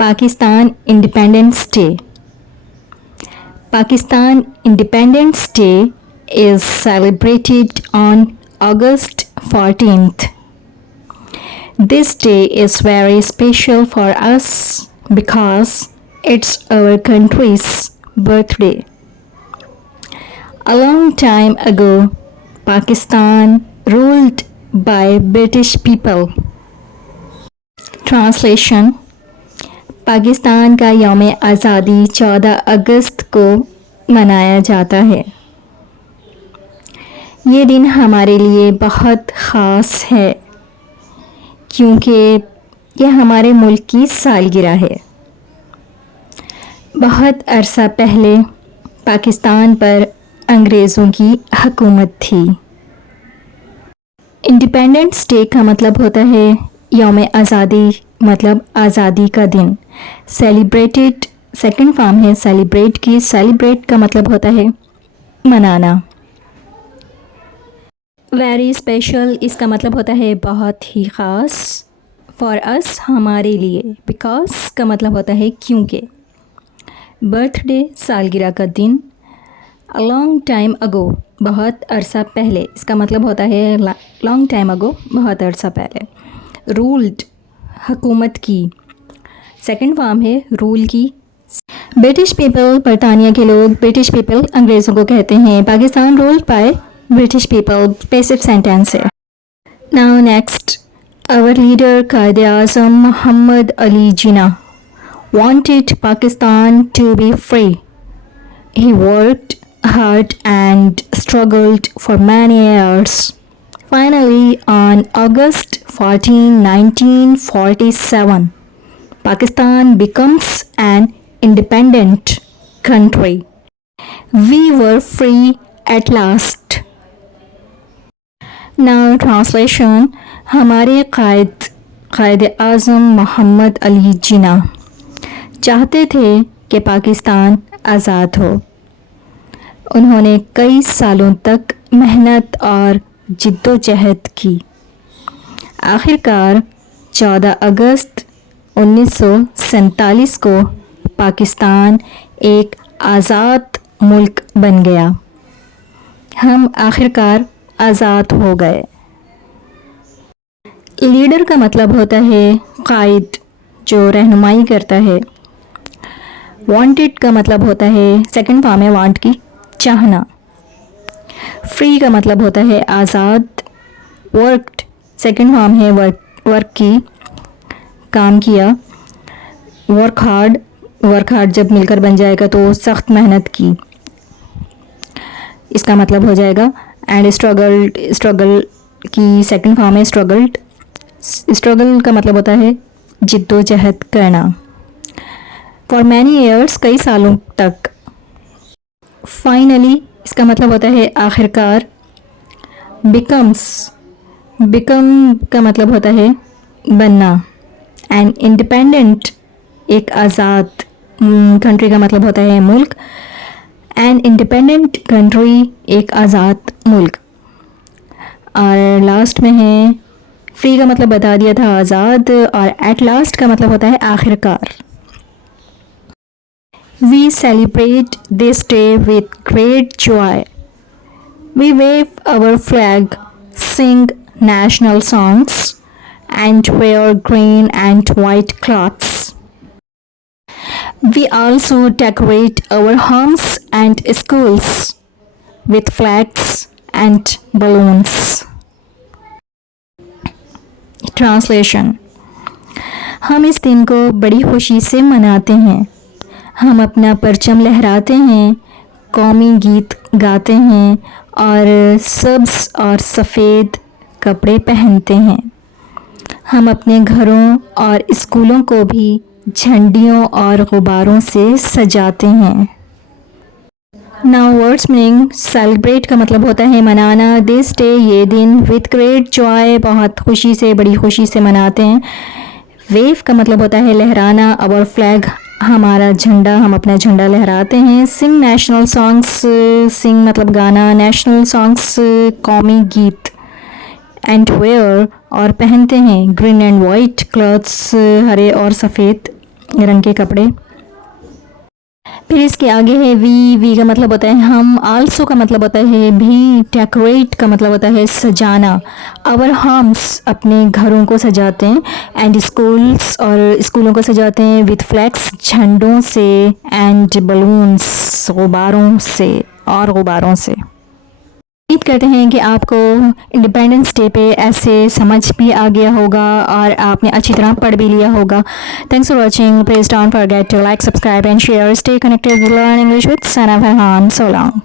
Pakistan Independence Day. Pakistan Independence Day is celebrated on August 14th. This day is very special for us because it's our country's birthday. A long time ago, Pakistan ruled by British people. Translation: Pakistan का यौम आज़ादी 14 अगस्त को मनाया जाता है। ये दिन हमारे लिए बहुत ख़ास है क्योंकि यह हमारे मुल्क की सालगिरह है। बहुत अरसा पहले पाकिस्तान पर अंग्रेज़ों की हुकूमत थी। इंडिपेंडेंस डे का मतलब होता है यौम आज़ादी, मतलब आज़ादी का दिन। सेलिब्रेटेड सेकंड फॉर्म है सेलिब्रेट की। सेलिब्रेट का मतलब होता है मनाना। वेरी स्पेशल इसका मतलब होता है बहुत ही ख़ास। फॉर अस हमारे लिए। बिकॉज का मतलब होता है क्योंकि। बर्थडे सालगिरह का दिन। अ लॉन्ग टाइम अगो बहुत अरसा पहले, इसका मतलब होता है लॉन्ग टाइम अगो बहुत अरसा पहले। रूल्ड हुकूमत की। सेकंड फॉर्म है रूल की। ब्रिटिश पीपल बरतानिया के लोग, ब्रिटिश पीपल अंग्रेज़ों को कहते हैं। Pakistan ruled by British people, passive sentence है। नाउ नेक्स्ट, आवर लीडर कायदे आज़म Mohammad Ali Jinnah wanted Pakistan to be free. He worked hard and struggled for many years. Finally, on August 14, 1947, Pakistan becomes an independent country. We were free at last. Now translation: हमारे कायदे आज़म मोहम्मद अली जिन्ना चाहते थे कि पाकिस्तान आज़ाद हो। उन्होंने कई सालों तक मेहनत और जिद्दोजहद की। आखिरकार 14 अगस्त 1947 को पाकिस्तान एक आज़ाद मुल्क बन गया। हम आखिरकार आज़ाद हो गए। लीडर का मतलब होता है कायद, जो रहनुमाई करता है। वांटेड का मतलब होता है सेकंड फॉर्म है वांट की, चाहना। फ्री का मतलब होता है आज़ाद। वर्कड सेकंड फॉर्म है वर्क की, काम किया। वर्क हार्ड जब मिलकर बन जाएगा तो सख्त मेहनत की, इसका मतलब हो जाएगा। एंड स्ट्रगल की सेकंड फॉर्म है स्ट्रगल्ड। स्ट्रगल का मतलब होता है जिद्दोजहद करना। फॉर मैनी ईयर्स कई सालों तक। फाइनली इसका मतलब होता है आखिरकार। बिकम का मतलब होता है बनना। एंड इंडिपेंडेंट एक आज़ाद कंट्री का मतलब होता है मुल्क। एंड इंडिपेंडेंट कंट्री एक आज़ाद मुल्क। और लास्ट में है फ्री का मतलब बता दिया था आज़ाद, और एट लास्ट का मतलब होता है आखिरकार। We celebrate this day with great joy. We wave our flag, sing national songs, and wear green and white clothes. We also decorate our homes and schools with flags and balloons. Translation: हम इस दिन को बड़ी खुशी से मनाते हैं। हम अपना परचम लहराते हैं, कौमी गीत गाते हैं और सब्ज़ और सफ़ेद कपड़े पहनते हैं। हम अपने घरों और स्कूलों को भी झंडियों और गुब्बारों से सजाते हैं। नाउ वर्ड्स मीनिंग: सेलिब्रेट का मतलब होता है मनाना। दिस डे ये दिन। विथ ग्रेट जॉय बहुत खुशी से, बड़ी खुशी से मनाते हैं। वेव का मतलब होता है लहराना। आवर फ्लैग हमारा झंडा, हम अपना झंडा लहराते हैं। सिंग नेशनल सॉन्ग्स, सिंग मतलब गाना, नेशनल सॉन्ग्स कौमी गीत। एंड वेयर और पहनते हैं ग्रीन एंड वाइट क्लॉथ्स, हरे और सफ़ेद रंग के कपड़े। फिर इसके आगे है वी का मतलब होता है हम, आल्सो का मतलब होता है भी, डेकोरेट का मतलब होता है सजाना। आवर होम्स अपने घरों को सजाते हैं, एंड स्कूल्स और स्कूलों को सजाते हैं विथ फ्लैग्स झंडों से, एंड बलून्स गुब्बारों से और गुब्बारों से। उम्मीद करते हैं कि आपको इंडिपेंडेंस डे पे ऐसे समझ भी आ गया होगा और आपने अच्छी तरह पढ़ भी लिया होगा। Thanks for watching, please don't forget to like, subscribe and share, stay connected, learn English with Sana Farhan. So long.